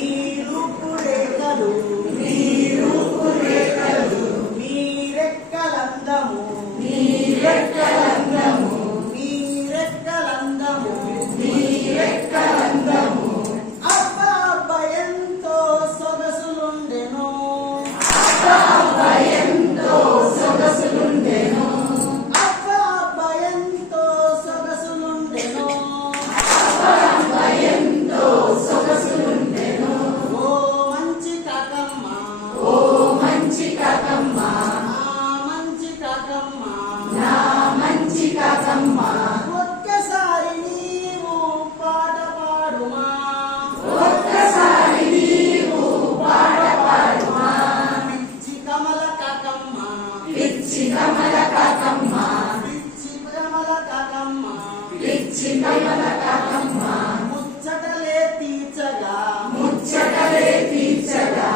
నీ రూపురేఖలు నీ రెక్కలందము అబ్బా అబ్బా ఎంతో సొగసులుండెను అబ్బా అబ్బా ఎంతో సొగసులుండెను ఓ మంచి కాకమ్మ నా మంచి కాకమ్మ ఒక్కసారి నీవు పాట పాడుమా పిచ్చి కమల కాకమ్మ పిచ్చి కమల కాకమ్మ ముచ్చటలే తీర్చగా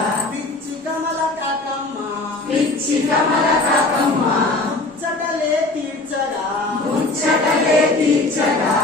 పిచ్చి కమల కాకమ్మ ముచ్చటలే తీర్చగా